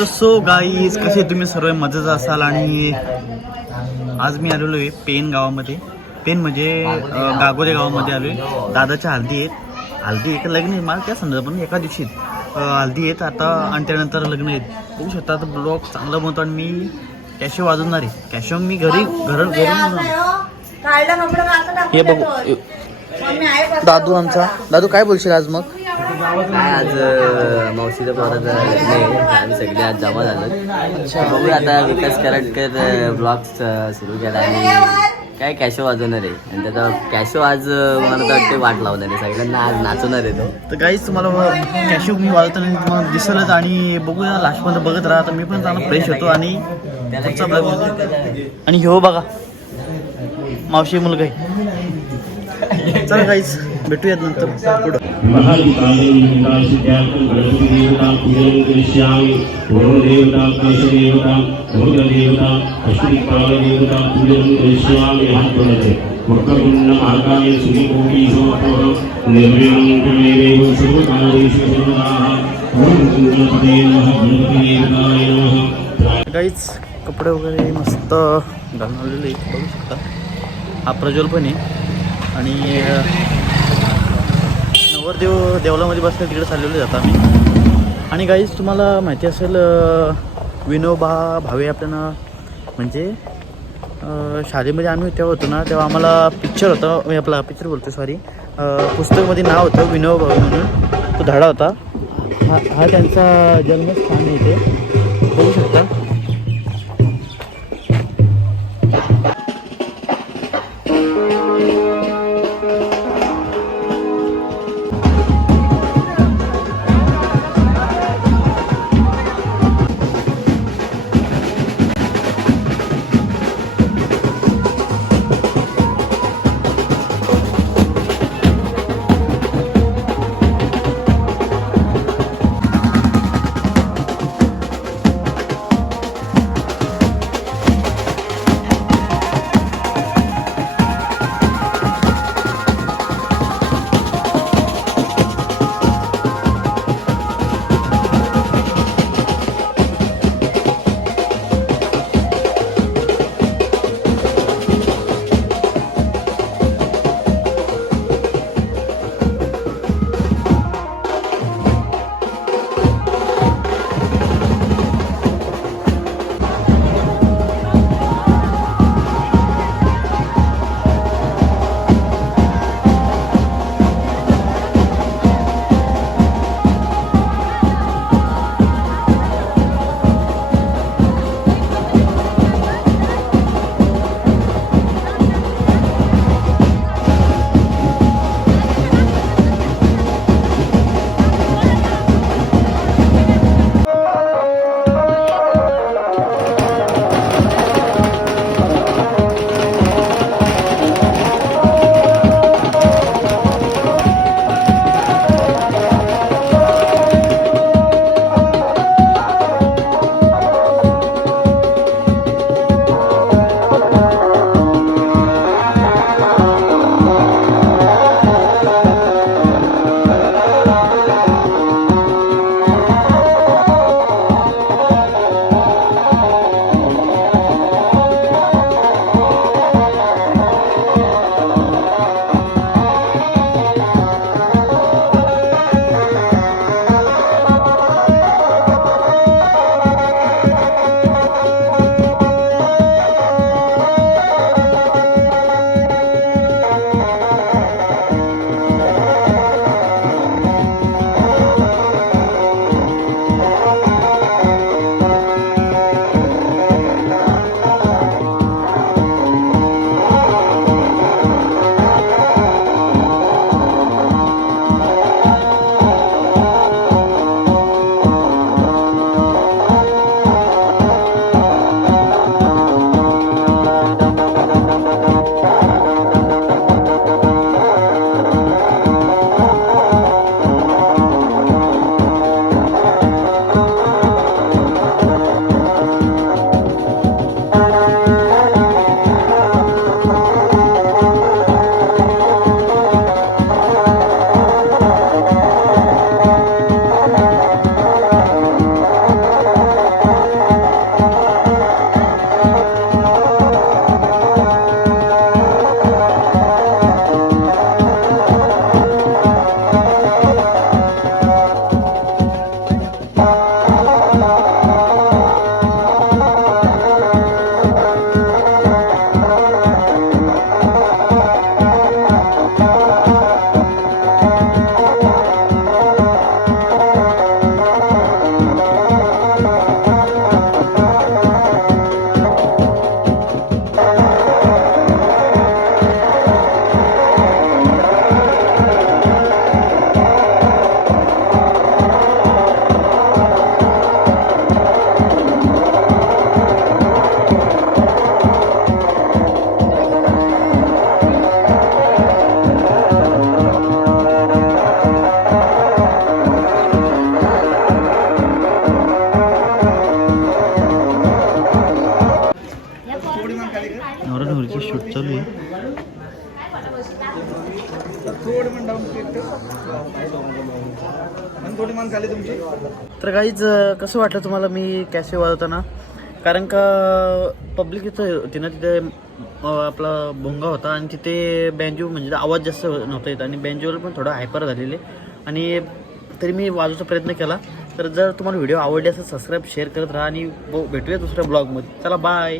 तर so guys कसे तुम्ही सर्व मजेत असाल. आणि आज मी आलेलो आहे पेन गावामध्ये. पेन म्हणजे गागोरे गावामध्ये आलो आहे. दादाच्या हल्दी आहेत. हल्दी एक लग्न आहे मला त्या संदर्भात पण एका दिवशी हल्दी आहेत आता आणि त्यानंतर लग्न आहेत. बघू शकता आता ब्लॉग चांगला बनतो आणि मी कॅशो वाजवणार आहे. कॅशो मी घरी हे बघू दादू आमचा. दादू काय बोलशील आज मग? काय आज मावशीचं परत आम्ही सगळे आज जमा झालो. बघूया आता विकास कराडकर ब्लॉग सुरू केला आणि काय कॅशो वाजवणार आहे आणि त्याचा कॅशो आज मला तर वाटते वाट लावणार आहे सगळ्यांना आज नाचवणार आहे तो. तर गाईच तुम्हाला कॅशो मी वाजवताना तुम्हाला दिसलंच आणि बघूया लास्टपर्यंत बघत राहा. तर मी पण चांगला फ्रेश होतो आणि आणि ह्यो बघा मावशी मुलगा आहे. चला गाईच भेटूयात नंतर पुढं. काहीच कपडे वगैरे मस्त घालून आलेले बघू शकता. हा प्रज्वल पण आहे आणि नवरदेव देवलामध्ये बसले तिकडे चाललेले जाता आम्ही. आणि गाईज तुम्हाला माहिती असेल विनोबा भावे आपल्याला म्हणजे शाळेमध्ये आम्ही तेव्हा होतो ना तेव्हा आम्हाला पिक्चर होता. आपला पिक्चर बोलतो सॉरी पुस्तकमध्ये नाव होतं विनोबा भावे म्हणून. तो धडा होता. हा त्यांचा जन्मस्थान आहे इथे बघू शकता. शूट चालू आहे. तर काहीच कसं वाटलं तुम्हाला मी कॅसे वाजवताना? कारण का पब्लिक इथं होती ना, तिथे आपला भोंगा होता आणि तिथे बँजो म्हणजे आवाज जास्त नव्हता येत आणि बँजोवर पण थोडं हायपर झालेले आणि तरी मी वाजवायचा प्रयत्न केला. तर जर तुम्हाला व्हिडिओ आवडले असेल सबस्क्राईब शेअर करत राहा आणि भेटूया दुसऱ्या ब्लॉगमध्ये. चला बाय.